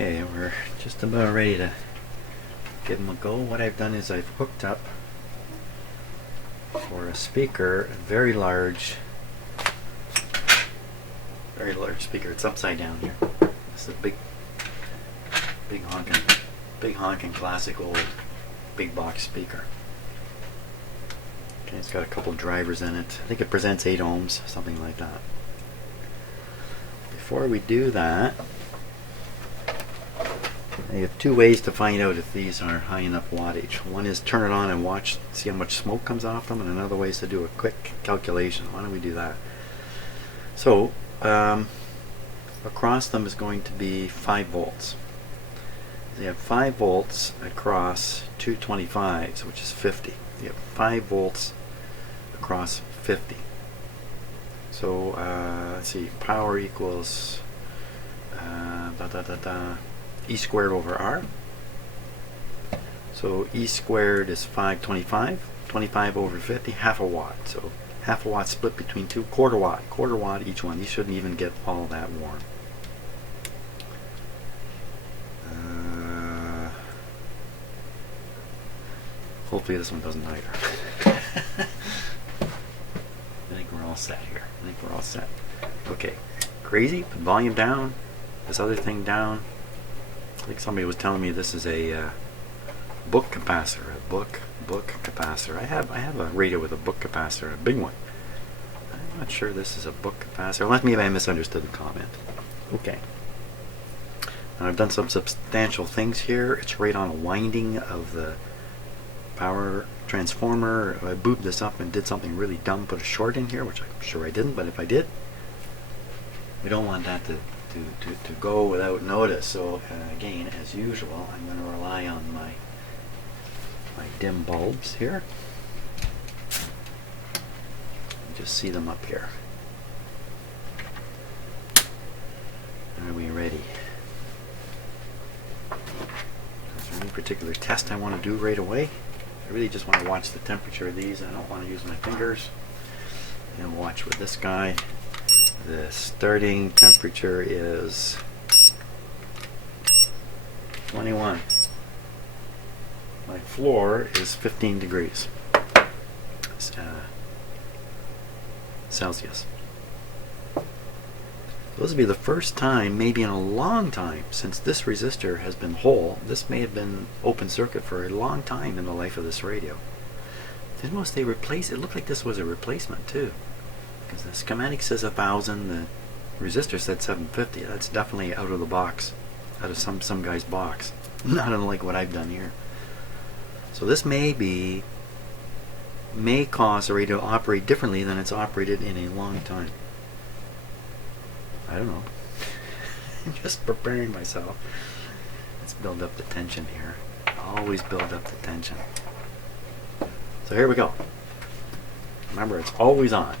Okay, we're just about ready to give them a go. What I've done is I've hooked up for a speaker, a very large speaker. It's upside down here. It's a big honking classic old big box speaker. Okay, it's got a couple drivers in it. I think it presents 8 ohms, something like that. Before we do that, I have 2 ways to find out if these are high enough wattage. One is turn it on and watch, see how much smoke comes off them, and another way is to do a quick calculation. Why don't we do that? So, across them is going to be 5 volts. You have 5 volts across 225s, which is 50. You have 5 volts across 50. So, let's see, power equals E squared over R. So E squared is 525. 25 over 50, half a watt. So half a watt split between 2, quarter watt each one. These shouldn't even get all that warm. Hopefully this one doesn't either. I think we're all set here. I think we're all set. Okay, crazy. Put volume down. This other thing down. I think somebody was telling me this is a book capacitor. A book capacitor. I have a radio with a book capacitor, a big one. I'm not sure this is a book capacitor. Unless maybe I misunderstood the comment. Okay. Now I've done some substantial things here. It's right on a winding of the power transformer. I booped this up and did something really dumb. Put a short in here, which I'm sure I didn't, but if I did, we don't want that to go without notice. So again, as usual, I'm going to rely on my dim bulbs here. You just see them up here. Are we ready? Is there any particular test I want to do right away? I really just want to watch the temperature of these. I don't want to use my fingers. And watch with this guy. The starting temperature is 21. My floor is 15 degrees Celsius. This will be the first time, maybe in a long time, since this resistor has been whole. This may have been open circuit for a long time in the life of this radio. Then once they replace it, looked like this was a replacement too. Because the schematic says 1,000, the resistor said 750. That's definitely out of the box, out of some guy's box. Not unlike what I've done here. So this may cause the radio to operate differently than it's operated in a long time. I don't know. I'm just preparing myself. Let's build up the tension here. Always build up the tension. So here we go. Remember, it's always on.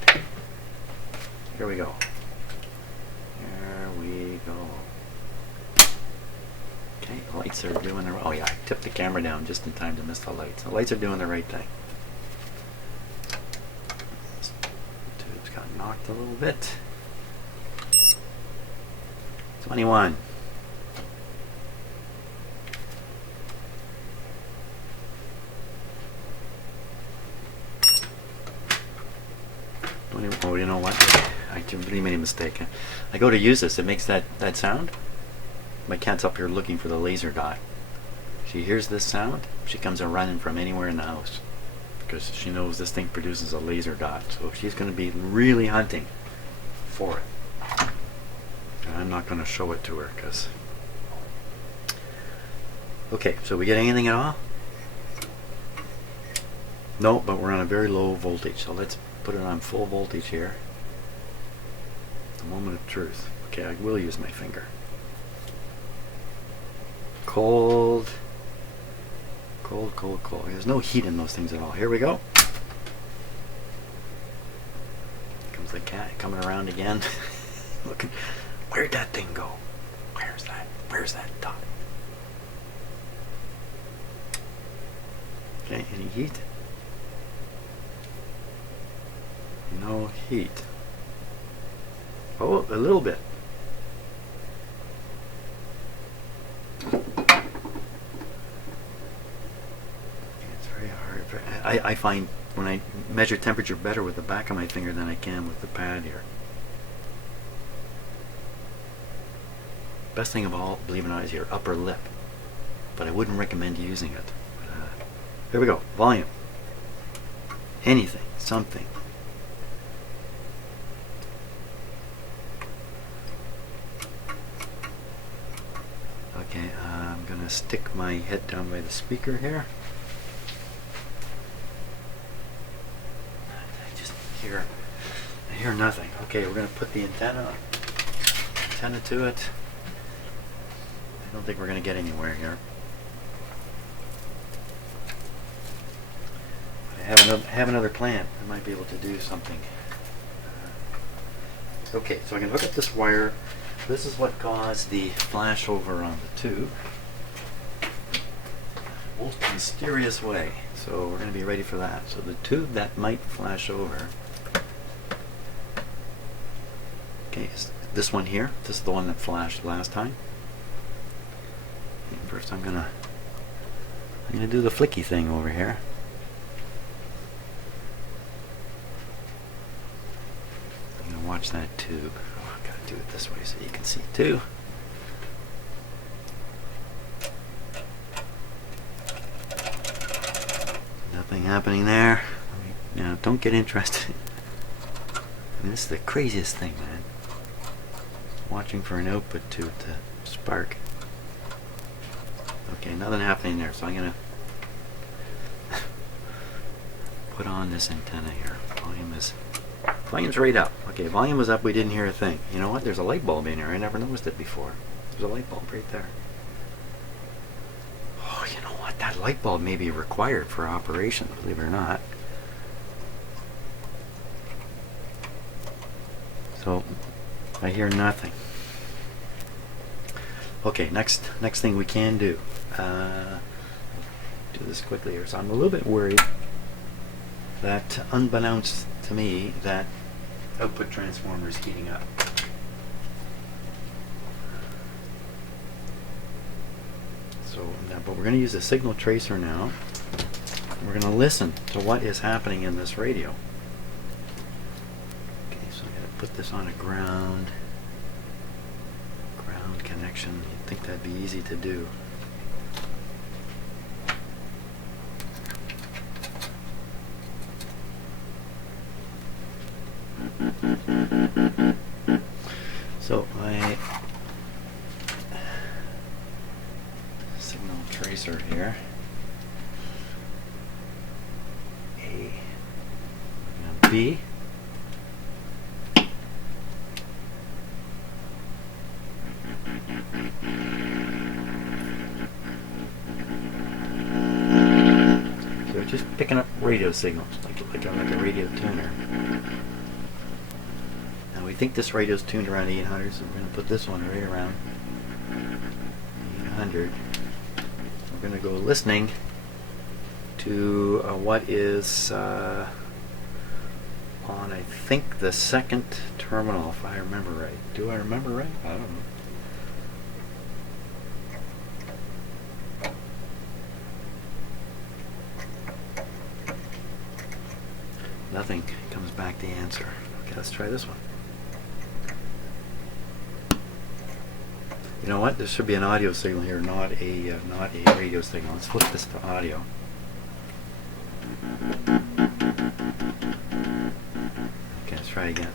Here we go. Here we go. Okay, lights are doing their... Oh yeah, I tipped the camera down just in time to miss the lights. The lights are doing the right thing. This tube's got knocked a little bit. 21. Oh, you know what? I really made a mistake. I go to use this, it makes that sound. My cat's up here looking for the laser dot. She hears this sound, she comes running from anywhere in the house because she knows this thing produces a laser dot. So she's going to be really hunting for it. And I'm not going to show it to her because... Okay, so we get anything at all? No, but we're on a very low voltage, so let's put it on full voltage here. A moment of truth. Okay, I will use my finger. Cold. Cold, cold, cold. There's no heat in those things at all. Here we go. Comes the cat coming around again. Looking. Where'd that thing go? Where's that? Where's that dot? Okay, any heat? No heat. Oh, a little bit. I find when I measure temperature better with the back of my finger than I can with the pad here. Best thing of all, believe it or not, is your upper lip, but I wouldn't recommend using it. Here we go. Volume. Anything, something. Okay, I'm gonna stick my head down by the speaker here. I hear nothing. Okay, we're gonna put the antenna to it. I don't think we're gonna get anywhere here. I have another plan. I might be able to do something. Okay, so I can hook up this wire. This is what caused the flash over on the tube. Most mysterious way. So we're going to be ready for that. So the tube that might flash over. Okay, this one here. This is the one that flashed last time. And first I'm gonna do the flicky thing over here. Watch that tube. Oh, I've got to do it this way so you can see too. Nothing happening there. Now, don't get interested. I mean, this is the craziest thing, man. Watching for an output tube to spark. Okay, nothing happening there, so I'm gonna put on this antenna here. Volume's right up. Okay, volume was up, we didn't hear a thing. You know what? There's a light bulb in here. I never noticed it before. There's a light bulb right there. Oh, you know what? That light bulb may be required for operation, believe it or not. So, I hear nothing. Okay, next thing we can do. Do this quickly here. So I'm a little bit worried that, unbeknownst to me, that output transformer is heating up. So, but we're going to use a signal tracer now. We're going to listen to what is happening in this radio. Okay, so I'm going to put this on a ground connection. You'd think that'd be easy to do. So my signal tracer here, A and B. So just picking up radio signals, like a radio tuner. Now we think this radio's tuned around 800, so we're going to put this one right around 800. We're going to go listening to what is on, I think, the second terminal, if I remember right. Do I remember right? I don't know. Nothing comes back the answer. Okay, let's try this one. You know what? There should be an audio signal here, not a radio signal. Let's flip this to audio. Okay, let's try again.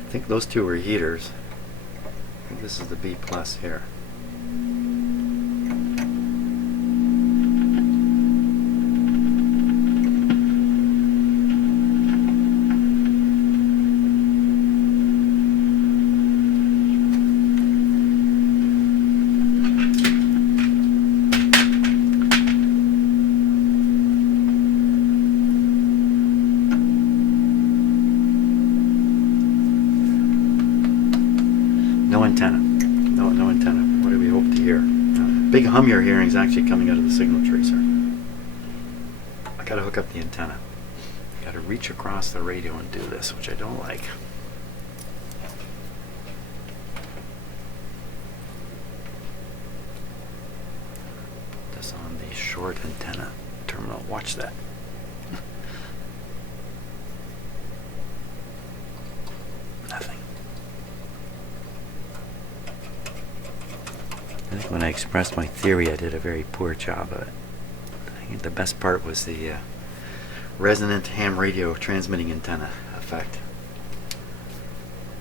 I think those two were heaters. I think this is the B plus here. No antenna. No antenna. What do we hope to hear? Big hum you're hearing is actually coming out of the signal tracer. Gotta hook up the antenna. Gotta reach across the radio and do this, which I don't like. Put this on the short antenna terminal. Watch that. Nothing. I think when I expressed my theory, I did a very poor job of it. I think the best part was the resonant ham radio transmitting antenna effect.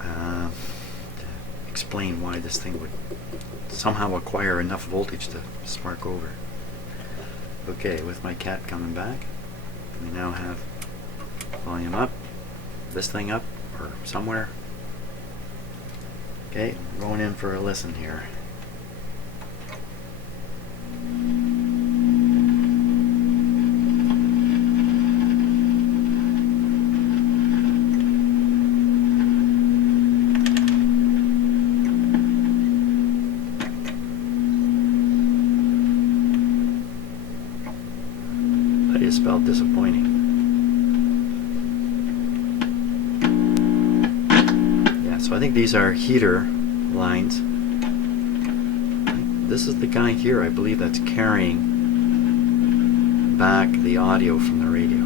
To explain why this thing would somehow acquire enough voltage to spark over. Okay, with my cat coming back, we now have volume up, this thing up, or somewhere. Okay, going in for a listen here. That is spelled disappointing. Yeah, so I think these are heater lines. This is the guy here, I believe, that's carrying back the audio from the radio.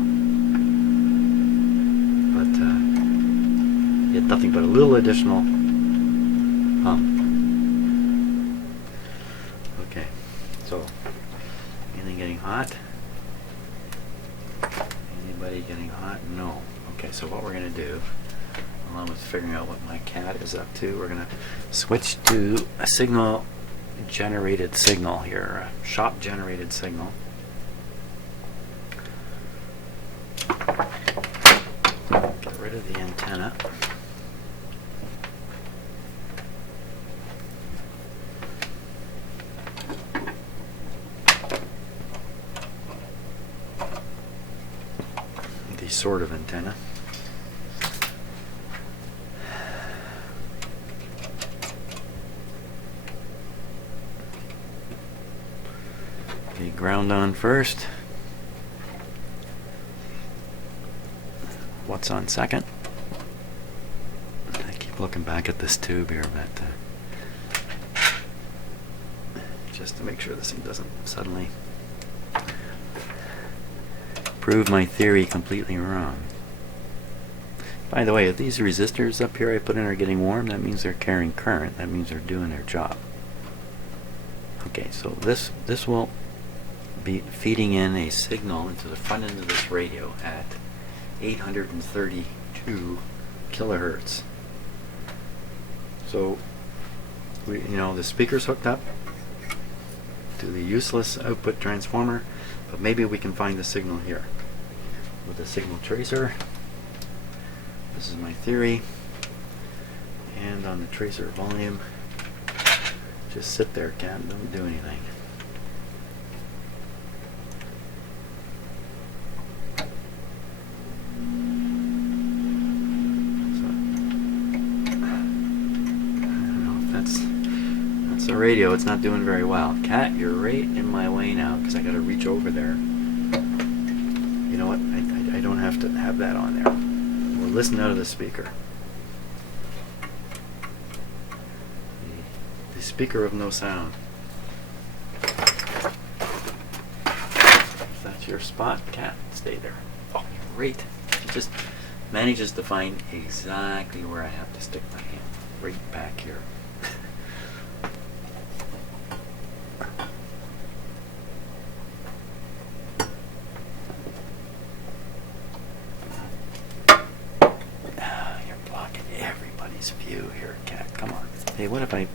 But you get nothing but a little additional hum. Okay, so anything getting hot? Anybody getting hot? No. Okay, so what we're going to do, along with figuring out what my cat is up to, we're going to switch to a signal generated signal here, a shop generated signal. Get rid of the antenna. The sort of antenna. Ground on first. What's on second? I keep looking back at this tube here, but just to make sure this thing doesn't suddenly prove my theory completely wrong. By the way, if these resistors up here I put in are getting warm, that means they're carrying current. That means they're doing their job. Okay, so this will be feeding in a signal into the front end of this radio at 832 kilohertz. So the speaker's hooked up to the useless output transformer, but maybe we can find the signal here with a signal tracer. This is my theory, and on the tracer volume, just sit there, cat, don't do anything. The radio, it's not doing very well. Cat, you're right in my way now because I got to reach over there. You know what? I don't have to have that on there. We'll listen out of the speaker. The speaker of no sound. If that's your spot, cat, stay there. Oh, great. It just manages to find exactly where I have to stick my hand. Right back here. View here, cat. Come on. Hey, what if I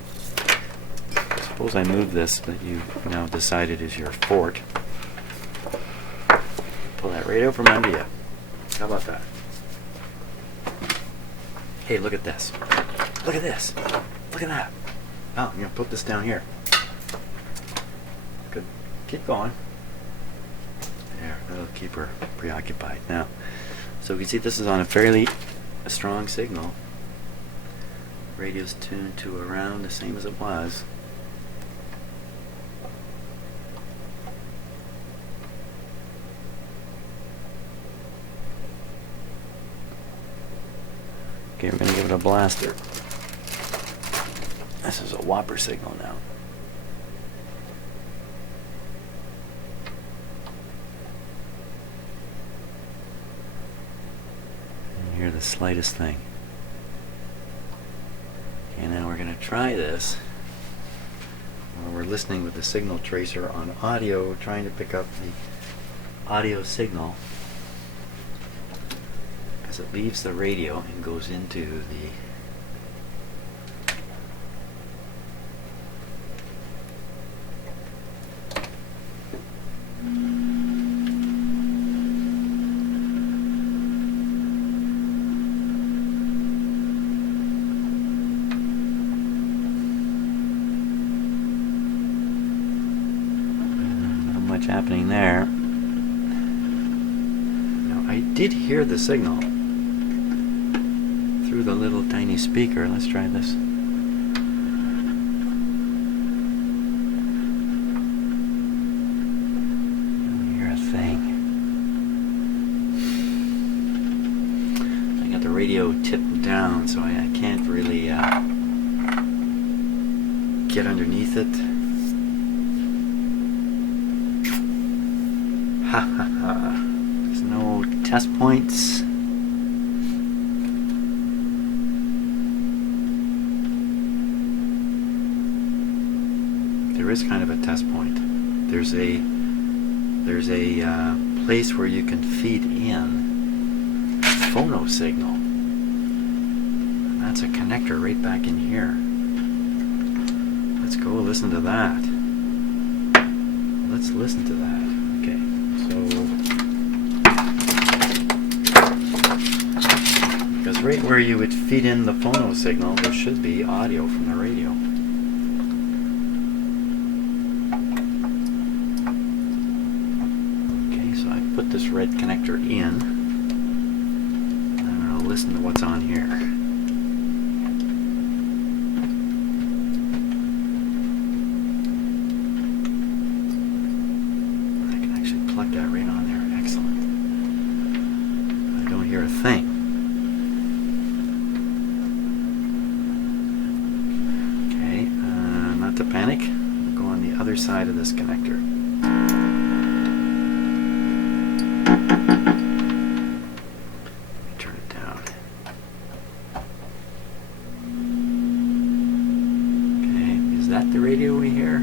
suppose I move this that you now decided is your fort? Pull that radio from under you. How about that? Hey, look at this. Look at this. Look at that. Oh, I'm gonna put this down here. Good. Keep going. There, that'll keep her preoccupied. Now, so you can see this is on a fairly strong signal. Radio's tuned to around the same as it was. Okay, we're going to give it a blaster. This is a whopper signal now. You hear the slightest thing. Okay, now we're going to try this. We're listening with the signal tracer on audio, trying to pick up the audio signal as it leaves the radio and goes into the much happening there. Now I did hear the signal through the little tiny speaker. Let's try this. I don't hear a thing. I got the radio tipped down, so I can't really get underneath it. There's no test points. There is kind of a test point. There's a place where you can feed in phono signal. And that's a connector right back in here. Let's go listen to that. Let's listen to that. Okay. Because right where you would feed in the phono signal, there should be audio from the radio. Okay, so I put this red connector in. I'm going to listen to what's on here. I can actually plug that right on there. Excellent. I don't hear a thing. To panic, I'll go on the other side of this connector. Turn it down. Okay, is that the radio we hear?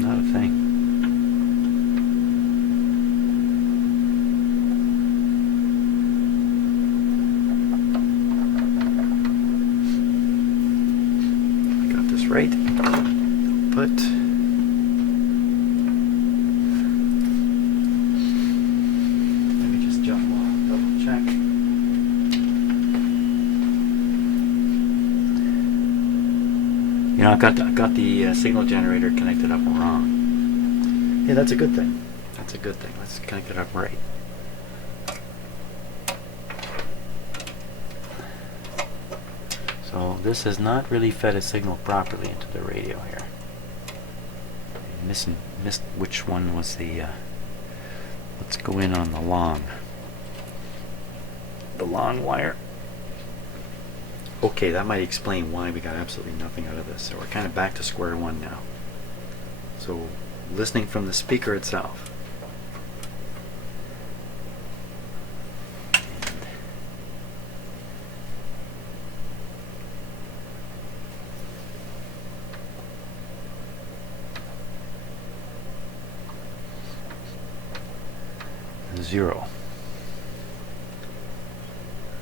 Not a thing. Right. Put. Let me just double check. You know, I've got the signal generator connected up wrong. Yeah, that's a good thing. That's a good thing. Let's connect it up right. So this has not really fed a signal properly into the radio here. Missed which one was the. Let's go in on the long wire. Okay, that might explain why we got absolutely nothing out of this. So we're kind of back to square one now. So listening from the speaker itself. Zero.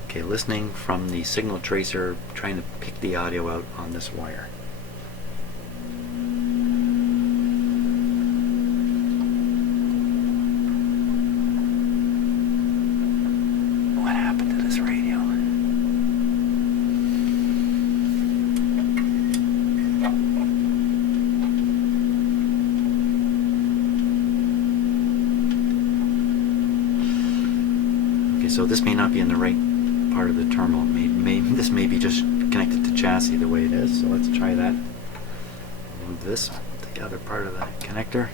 Okay, listening from the signal tracer, trying to pick the audio out on this wire. What happened to this radio? So this may not be in the right part of the terminal. This may be just connected to chassis the way it is. So let's try that. Move this to the other part of the connector.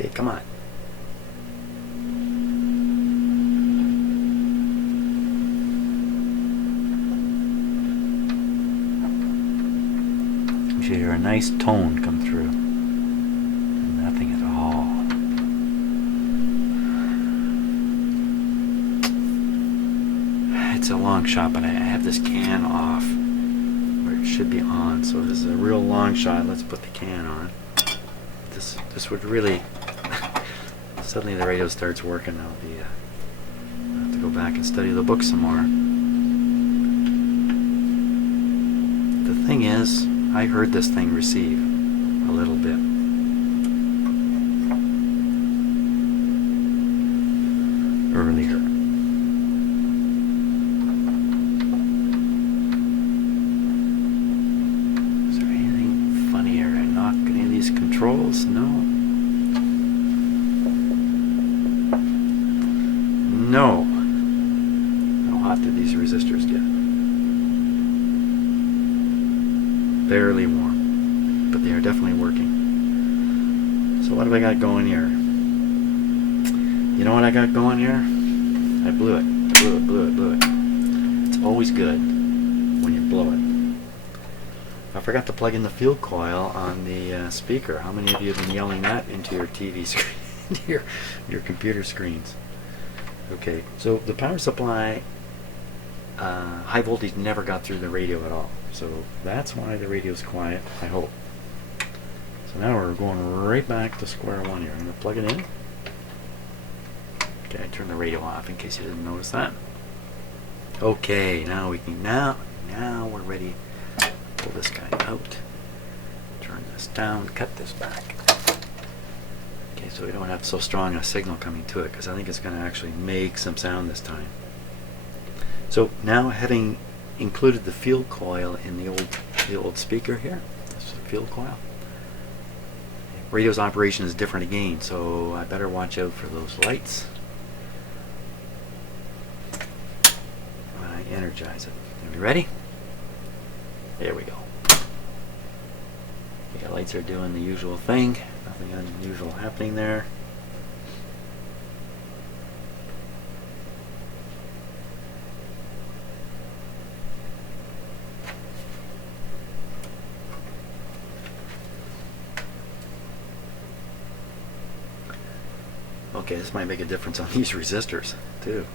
Okay, come on. You should hear a nice tone come through. Nothing at all. It's a long shot, but I have this can off where it should be on. So this is a real long shot. Let's put the can on. This would really suddenly the radio starts working. I'll have to go back and study the book some more. The thing is, I heard this thing receive a little bit. Earlier. Is there anything funnier? I knock any of these controls? No. No. How hot did these resistors get? Barely warm, but they are definitely working. So what have I got going here? You know what I got going here? I blew it. Blew it. It's always good when you blow it. I forgot to plug in the field coil on the speaker. How many of you have been yelling that into your TV screen, your computer screens? Okay, so the power supply, high voltage never got through the radio at all. So that's why the radio's quiet, I hope. So now we're going right back to square one here. I'm going to plug it in. Okay, I turned the radio off in case you didn't notice that. Okay, now we can now we're ready to pull this guy out. Turn this down, cut this back. Okay, so we don't have so strong a signal coming to it because I think it's going to actually make some sound this time. So now having included the field coil in the old speaker here, this is the field coil. Radio's operation is different again, so I better watch out for those lights when I energize it. Are we ready? There we go. The lights are doing the usual thing. Nothing unusual happening there. Okay, this might make a difference on these resistors too.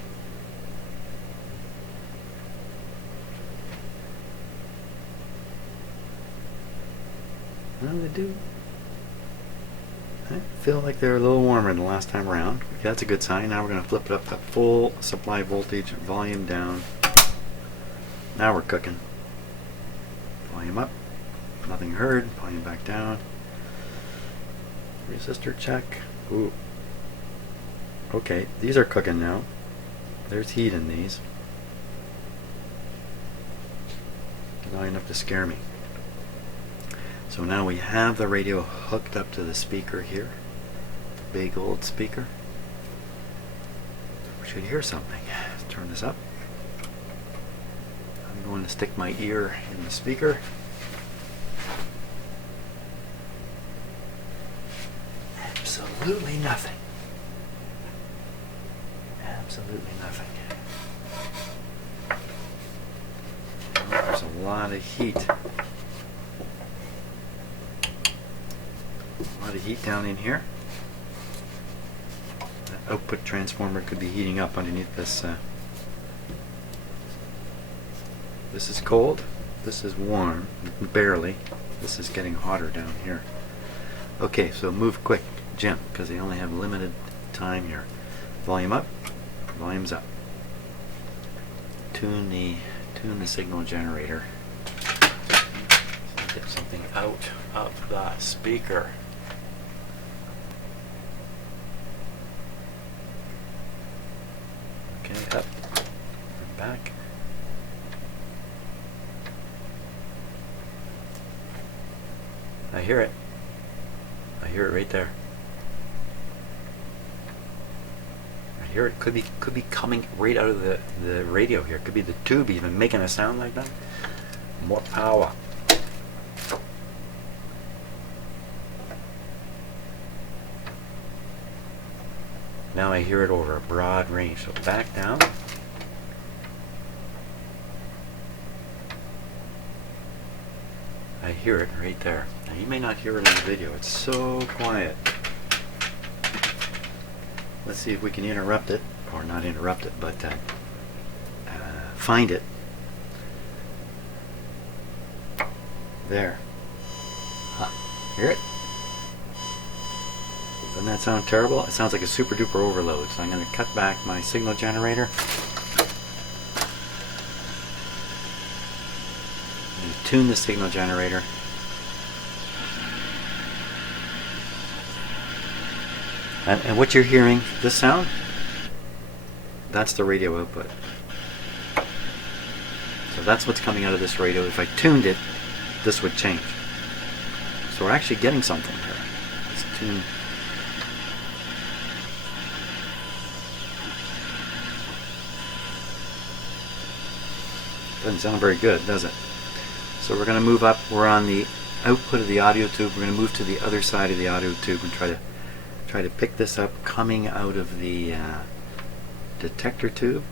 Well, they do. I feel like they're a little warmer than the last time around. Okay, that's a good sign. Now we're going to flip it up to full supply voltage, volume down. Now we're cooking. Volume up. Nothing heard. Volume back down. Resistor check. Ooh. Okay, these are cooking now. There's heat in these. Not enough to scare me. So now we have the radio hooked up to the speaker here. The big old speaker. We should hear something. Let's turn this up. I'm going to stick my ear in the speaker. Absolutely nothing. Absolutely nothing. Oh, there's a lot of heat. A lot of heat down in here. That output transformer could be heating up underneath this. This is cold. This is warm. Barely. This is getting hotter down here. Okay, so move quick, Jim, because they only have limited time here. Volume up. Volume's up. Tune the signal generator. So get something out of the speaker. Okay, up and back. I hear it. I hear it right there. Here it could be coming right out of the radio here. Could be the tube even making a sound like that. More power. Now I hear it over a broad range. So back down. I hear it right there. Now you may not hear it on the video. It's so quiet. Let's see if we can interrupt it, or not interrupt it, but find it. There. Hear it? Doesn't that sound terrible? It sounds like a super duper overload. So I'm going to cut back my signal generator. And tune the signal generator. And what you're hearing, this sound, that's the radio output. So that's what's coming out of this radio. If I tuned it, this would change. So we're actually getting something here. Let's tune. Doesn't sound very good, does it? So we're going to move up. We're on the output of the audio tube. We're going to move to the other side of the audio tube and try to pick this up coming out of the detector tube,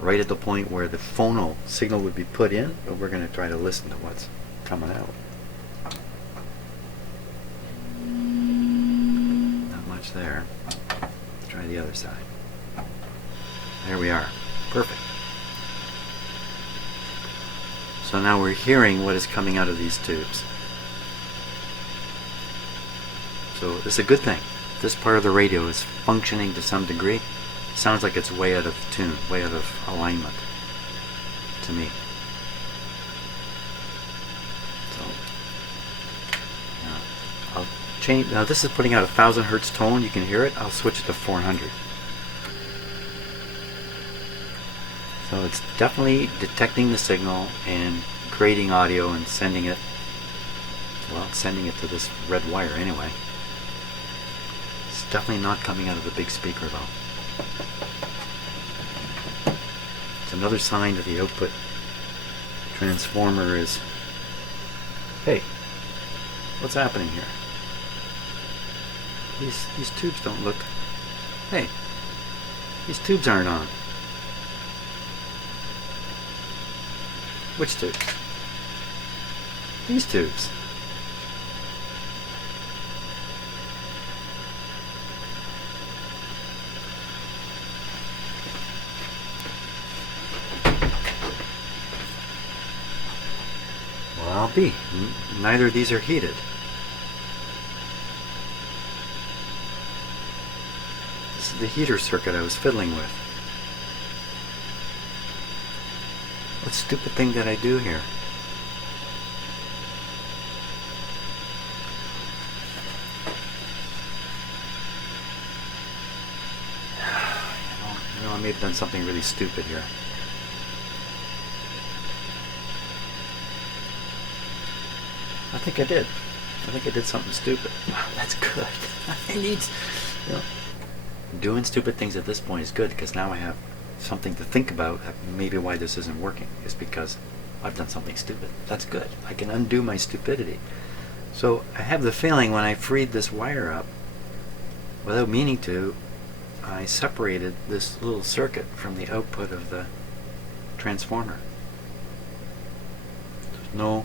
right at the point where the phono signal would be put in, but we're going to try to listen to what's coming out. Not much there. Let's try the other side. There we are. Perfect. So now we're hearing what is coming out of these tubes. So this is a good thing. This part of the radio is functioning to some degree. Sounds like it's way out of tune, way out of alignment to me. So I'll change. Now this is putting out 1,000 hertz tone. You can hear it. I'll switch it to 400. So it's definitely detecting the signal and creating audio and sending it. Well, sending it to this red wire anyway. It's definitely not coming out of the big speaker though. It's another sign that the output transformer is, hey, what's happening here? These tubes don't look, hey, these tubes aren't on. Which tubes? These tubes. Well, I'll be. Neither of these are heated. This is the heater circuit I was fiddling with. What stupid thing did I do here? You know, I may have done something really stupid here. I think I did. I think I did something stupid. Wow, that's good. I need, doing stupid things at this point is good because now I have something to think about. Maybe why this isn't working is because I've done something stupid. That's good. I can undo my stupidity. So I have the feeling when I freed this wire up, without meaning to, I separated this little circuit from the output of the transformer. There's no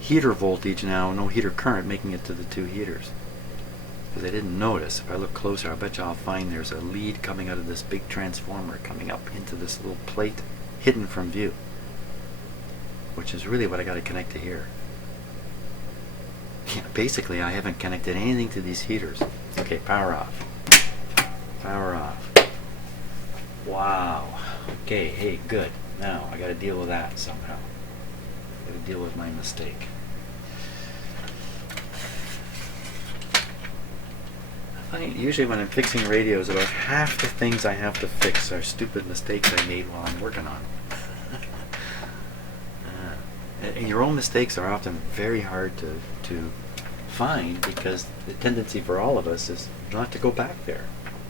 heater voltage now, no heater current making it to the two heaters. Because I didn't notice. If I look closer, I bet you I'll find there's a lead coming out of this big transformer coming up into this little plate hidden from view, which is really what I got to connect to here. Yeah, basically, I haven't connected anything to these heaters. Okay, power off. Power off. Wow. Okay, hey, good. Now I got to deal with that somehow. Got to deal with my mistake. Usually when I'm fixing radios, about half the things I have to fix are stupid mistakes I made while I'm working on them. And your own mistakes are often very hard to find because the tendency for all of us is not to go back there.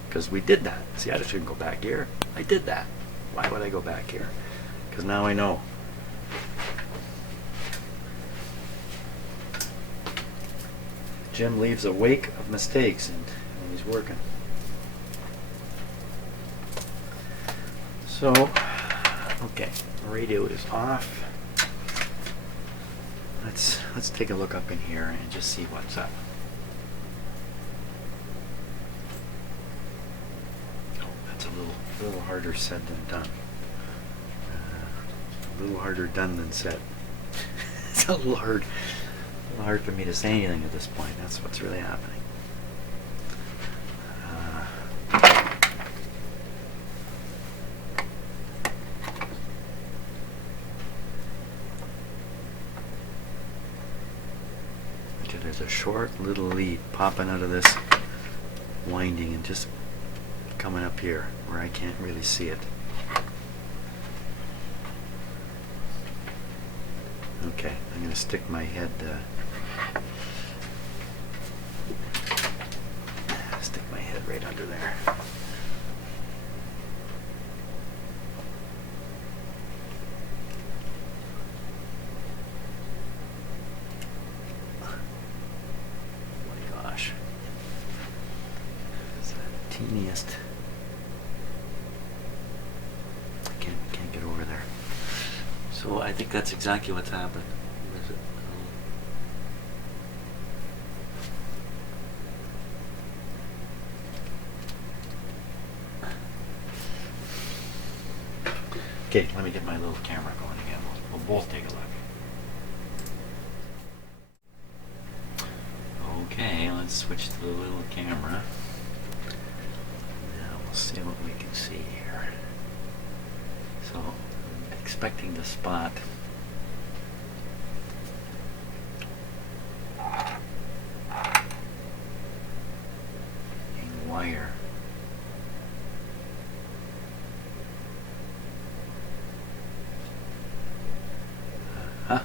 Because we did that. See, I shouldn't go back here. I did that. Why would I go back here? Because now I know. Jim leaves a wake of mistakes and he's working. So, okay, radio is off. Let's take a look up in here and just see what's up. Oh, that's a little harder said than done. A little harder done than said. It's a little hard for me to say anything at this point. That's what's really happening. There's a short little lead popping out of this winding and just coming up here where I can't really see it. Okay, I'm going to stick my head right under there. Teeniest. Can't get over there. So I think that's exactly what's happened. Where is it? Okay, let me get my little camera going again. We'll both take a look. Okay, let's switch to the little camera. See what we can see here. So, I'm expecting to spot a wire. Huh?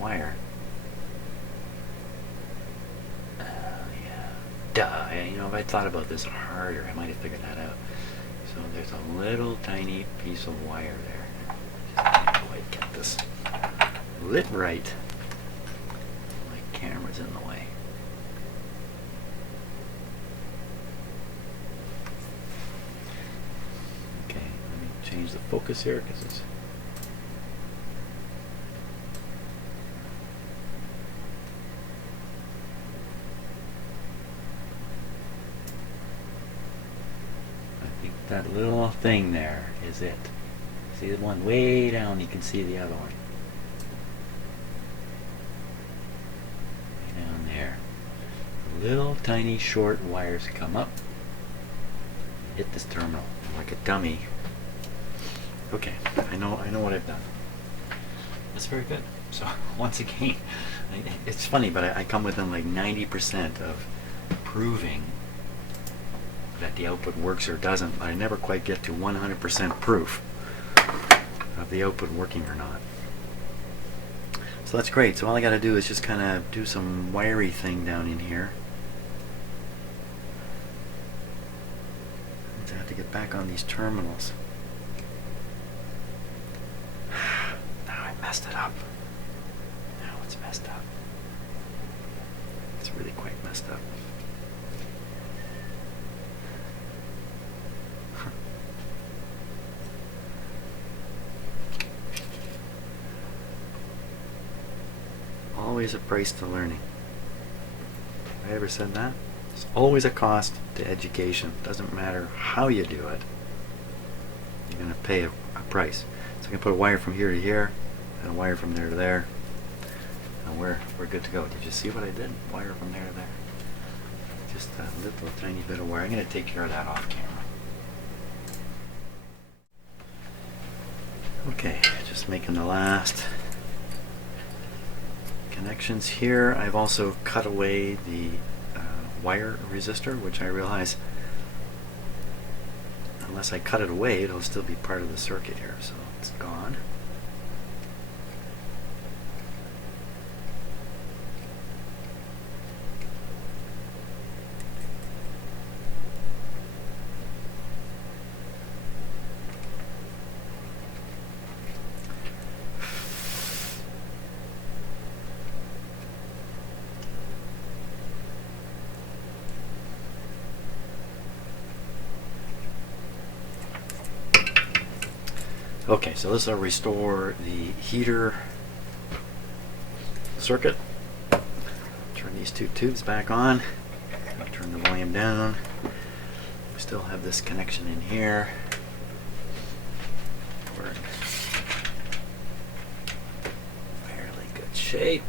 Wire. Yeah. Duh. You know, if I thought about this harder, I might have figured that out. So there's a little tiny piece of wire there. Just can't quite get this lit right. My camera's in the way. Okay, let me change the focus here because it's. That little thing there is it. See the one way down, you can see the other one. Way down there. Little tiny short wires come up, hit this terminal like a dummy. Okay, I know what I've done. That's very good. So once again, it's funny, but I come within like 90% of proving that the output works or doesn't, but I never quite get to 100% proof of the output working or not. So that's great. So all I got to do is just kind of do some wiry thing down in here. I have to get back on these terminals. Now I messed it up. Now it's messed up. It's really quite messed up. Always a price to learning. Have I ever said that? There's always a cost to education. Doesn't matter how you do it. You're going to pay a price. So I can put a wire from here to here, and a wire from there to there, and we're good to go. Did you see what I did? Wire from there to there. Just a little tiny bit of wire. I'm going to take care of that off camera. Okay, just making the last connections here. I've also cut away the wire resistor, which I realize unless I cut it away, it'll still be part of the circuit here, so it's gone. Okay, so this will restore the heater circuit. Turn these two tubes back on. Turn the volume down. We still have this connection in here. We're in fairly good shape.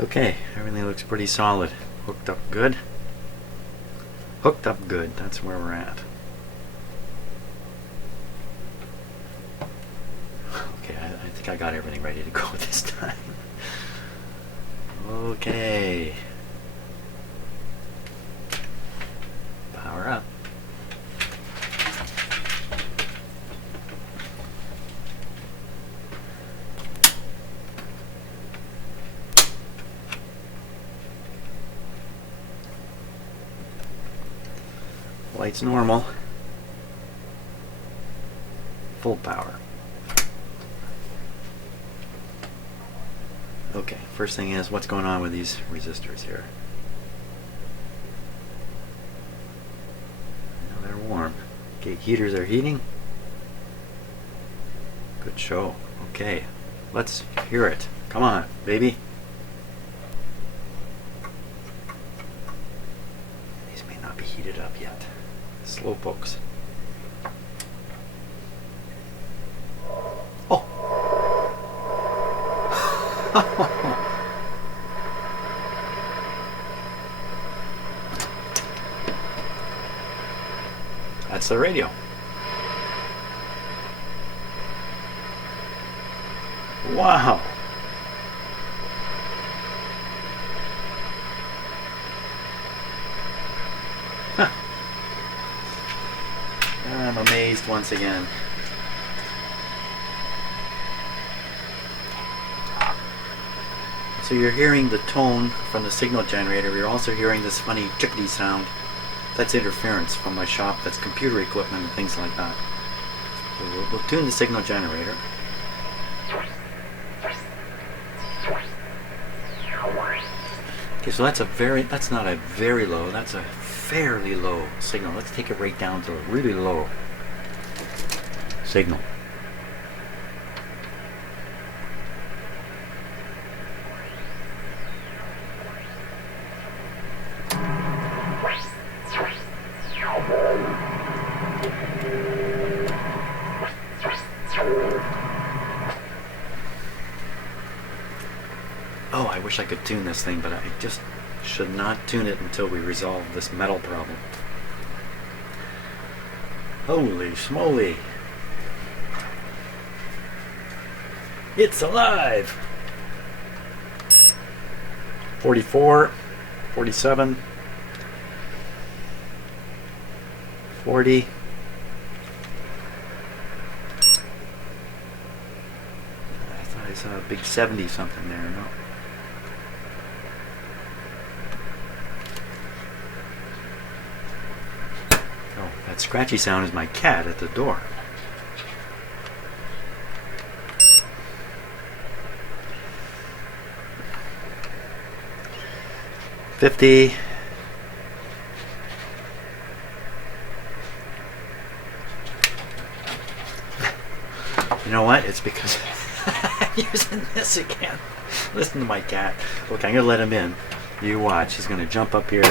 Okay, everything looks pretty solid. Hooked up good. Hooked up good, that's where we're at. Okay, I think I got everything ready to go this time. Okay. Power up. Lights normal. Full power. Okay, first thing is, what's going on with these resistors here? Now they're warm. Okay, heaters are heating. Good show. Okay, let's hear it. Come on, baby. These may not be heated up yet. Slow pokes. Oh! That's the radio. Wow! Huh. I'm amazed once again. So you're hearing the tone from the signal generator. You're also hearing this funny chickadee sound. That's interference from my shop. That's computer equipment and things like that. So we'll tune the signal generator. Okay, so that's not a very low, that's a fairly low signal. Let's take it right down to a really low signal. Oh, I wish I could tune this thing, but I just should not tune it until we resolve this metal problem. Holy schmoly! It's alive! 44, 47, 40. I thought I saw a big 70 something there, no? Oh, that scratchy sound is my cat at the door. $50. You know what? It's because I'm using this again. Listen to my cat. Look, I'm going to let him in. You watch. He's going to jump up here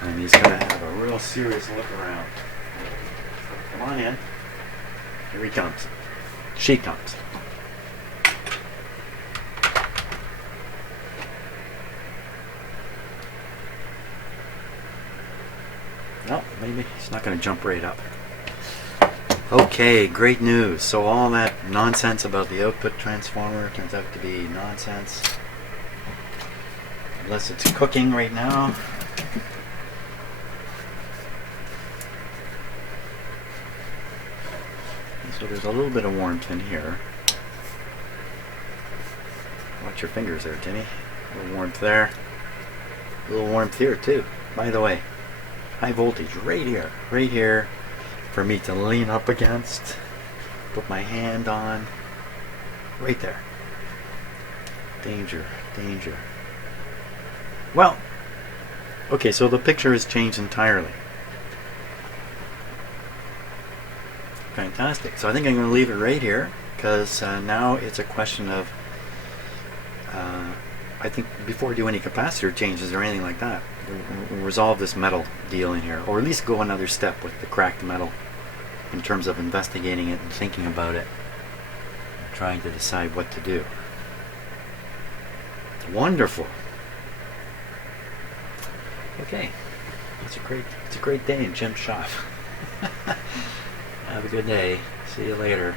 and he's going to have a real serious look around. Come on in. Here he comes. She comes. No, maybe he's not going to jump right up. Okay, great news. So all that nonsense about the output transformer turns out to be nonsense. Unless it's cooking right now. So there's a little bit of warmth in here. Watch your fingers there, Timmy. A little warmth there. A little warmth here too. By the way, high voltage right here for me to lean up against, put my hand on, right there. Danger, danger. Well, okay, so the picture has changed entirely. Fantastic. So I think I'm going to leave it right here, because now it's a question of, I think before we do any capacitor changes or anything like that, we'll resolve this metal deal in here, or at least go another step with the cracked metal in terms of investigating it and thinking about it, and trying to decide what to do. Wonderful. Okay, it's a great day in Jim's shop. Have a good day. See you later.